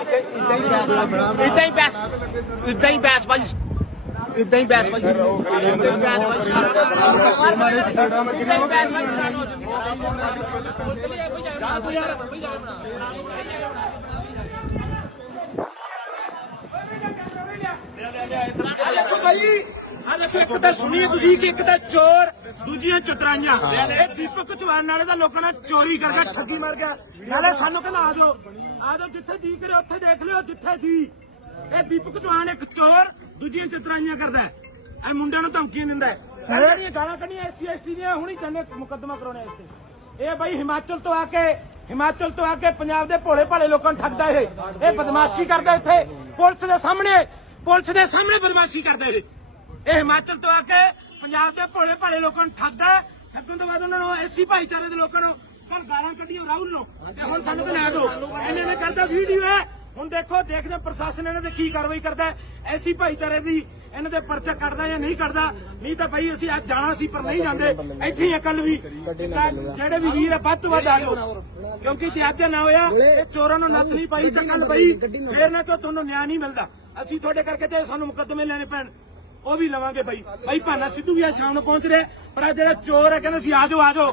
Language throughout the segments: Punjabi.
It ain't best. tem ain't best, mas ਇਦਾਂ ਹੀ ਬੈਸ ਭਾਜੀ ਭਾਈ ਦੇਖੋ ਇੱਕ ਤਾਂ ਸੁਣੀ ਤੁਸੀਂ ਕਿ ਇੱਕ ਤਾਂ ਚੋਰ ਦੂਜੀਆਂ ਚਤਰਾਈਆਂ। ਇਹ ਦੀਪਕ ਚੌਹਾਨ ਨਾਲੇ ਦਾ ਲੋਕਾਂ ਨੇ ਚੋਰੀ ਕਰਕੇ ਠੱਗੀ ਮਾਰ ਗਿਆ। ਨਾਲੇ ਸਾਨੂੰ ਕਹਿੰਦਾ ਆ ਜਾਓ ਆ ਜਾਓ ਜਿੱਥੇ ਜੀ ਕਰੇ ਉੱਥੇ ਦੇਖ ਲਿਓ ਜਿੱਥੇ ਜੀ। ਇਹ ਦੀਪਕ ਚੌਹਾਨ ਇੱਕ ਚੋਰ ਦੂਜੀਆਂ ਚਤਰਾਈਆਂ ਕਰਦਾ ਹੈ। ਇਹ ਮੁੰਡਿਆਂ ਨੂੰ ਧਮਕੀਆਂ ਦਿੰਦਾ ਹੈ। ਇਹ ਜਿਹੜੀਆਂ ਗਾਲਾਂ ਕੱਢੀਆਂ ਐਸਸੀ ਐਸਟੀ ਦੀਆਂ ਹੁਣੀ ਚਾਹੁੰਦੇ ਮੁਕੱਦਮਾ ਕਰਾਉਣਾ ਇਸ ਤੇ। ਇਹ ਬਾਈ ਹਿਮਾਚਲ ਤੋਂ ਆ ਕੇ ਹਿਮਾਚਲ ਤੋਂ ਆ ਕੇ ਪੰਜਾਬ ਦੇ ਭੋਲੇ ਭਾਲੇ ਲੋਕਾਂ ਨੂੰ ਠੱਗਦਾ ਇਹ। ਇਹ ਬਦਮਾਸ਼ੀ ਕਰਦਾ ਇੱਥੇ। ਪੁਲਿਸ ਦੇ ਸਾਹਮਣੇ ਪੁਲਿਸ ਦੇ ਸਾਹਮਣੇ ਬਦਮਾਸ਼ੀ ਕਰਦਾ ਇਹ। ਇਹ ਹਿਮਾਚਲ ਤੋਂ ਆ ਕੇ ਪੰਜਾਬ ਦੇ ਭੋਲੇ ਭਾਲੇ ਲੋਕਾਂ ਨੂੰ ਠੱਗਦਾ ਠੱਗਣ ਤੋਂ ਬਾਅਦ ਉਹਨਾਂ ਨੂੰ ਐਸੀ ਭਾਈਚਾਰੇ ਦੇ ਲੋਕਾਂ ਨੂੰ ਪਰ ਗਾਲਾਂ ਕੱਢੀਆਂ ਰਾਹੁਲ ਨੂੰ। ਤੇ ਹੁਣ ਸਾਨੂੰ ਬਣਾ ਦਿਓ ਇਹਨੇ ਨੇ ਕਰਦਾ ਵੀਡੀਓ ਹੈ। ਹੁਣ ਦੇਖੋ, ਦੇਖਦੇ ਪ੍ਰਸ਼ਾਸਨ ਇਹਨਾਂ ਤੇ ਕੀ ਕਾਰਵਾਈ ਕਰਦਾ ਐਸੀ ਭਾਈਚਾਰੇ ਦੀ ਇਹਨਾਂ ਦੇ ਪਰਚਾ ਕੱਢਦਾ ਜਾਂ ਨਹੀਂ ਕੱਢਦਾ ਨਹੀਂ ਤਾਂ ਭਾਈ ਅਸੀਂ ਅੱਜ ਜਾਣਾ ਸੀ, ਪਰ ਨਹੀਂ ਜਾਂਦੇ। ਇੱਥੇ ਹੀ ਕੱਲ ਵੀ। ਜਿਹੜੇ ਵੀ ਵੀਰ ਆ, ਵੱਧ ਤੋਂ ਵੱਧ ਆ ਜਾਓ। ਕਿਉਂਕਿ ਜੇ ਅੱਜ ਨਾ ਹੋਇਆ, ਇਹ ਚੋਰਾਂ ਨੂੰ ਨੱਥ ਨਹੀਂ ਪਾਈ ਤਾਂ ਕੱਲ ਬਈ ਫੇਰ ਨਾ ਕਿ ਤੁਹਾਨੂੰ ਨਿਆਂ ਨਹੀਂ ਮਿਲਦਾ? ਅਸੀਂ ਤੁਹਾਡੇ ਕਰਕੇ ਤੇ ਸਾਨੂੰ ਮੁਕੱਦਮੇ ਲੈਣੇ ਪੈਣ। ਉਹ ਵੀ ਲਵਾਂਗੇ ਬਾਈ। ਬਾਈ ਭਾਨਾ ਸਿੱਧੂ ਵੀ ਆ ਸ਼ਾਮ ਨੂੰ ਪਹੁੰਚ ਰਿਹਾ। ਪਰ ਆ ਜਿਹੜਾ ਚੋਰ ਹੈ ਕਹਿੰਦਾ ਸੀ ਆ ਜਾਓ ਆ ਜਾਓ।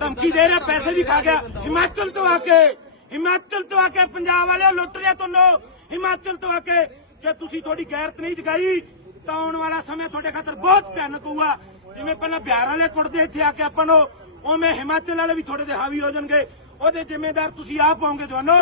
ਧਮਕੀ ਦੇ ਰਿਹਾ ਪੈਸੇ ਵੀ ਖਾ ਗਿਆ। ਹਿਮਾਚਲ ਤੋਂ ਆ ਕੇ ਹਿਮਾਚਲ ਤੋਂ ਆ ਕੇ ਪੰਜਾਬ ਵਾਲਿਓ ਲੁੱਟ ਰਿਹਾ ਤੁਹਾਨੂੰ। ਹਿਮਾਚਲ ਤੋਂ ਆ ਕੇ ਜੇ ਤੁਸੀਂ ਤੁਹਾਡੀ ਗੈਰਤ ਨਹੀਂ ਜਗਾਈ ਤਾਂ ਆਉਣ ਵਾਲਾ ਸਮੇਂ ਤੁਹਾਡੇ ਖਾਤਰ ਬਹੁਤ ਭਿਆਨਕ ਹੋਊਗਾ। ਜਿਵੇਂ ਪਹਿਲਾਂ ਬਿਹਾਰ ਵਾਲੇ ਕੁੱਟਦੇ ਇੱਥੇ ਆ ਕੇ ਆਪਾਂ ਨੂੰ ਉਵੇਂ ਹਿਮਾਚਲ ਵਾਲੇ ਵੀ ਤੁਹਾਡੇ ਤੇ ਹਾਵੀ ਹੋ ਜਾਣਗੇ। ਉਹਦੇ ਜ਼ਿੰਮੇਦਾਰ ਤੁਸੀਂ ਆਪ ਹੋਵੋਗੇ ਜਵਾਨੋ।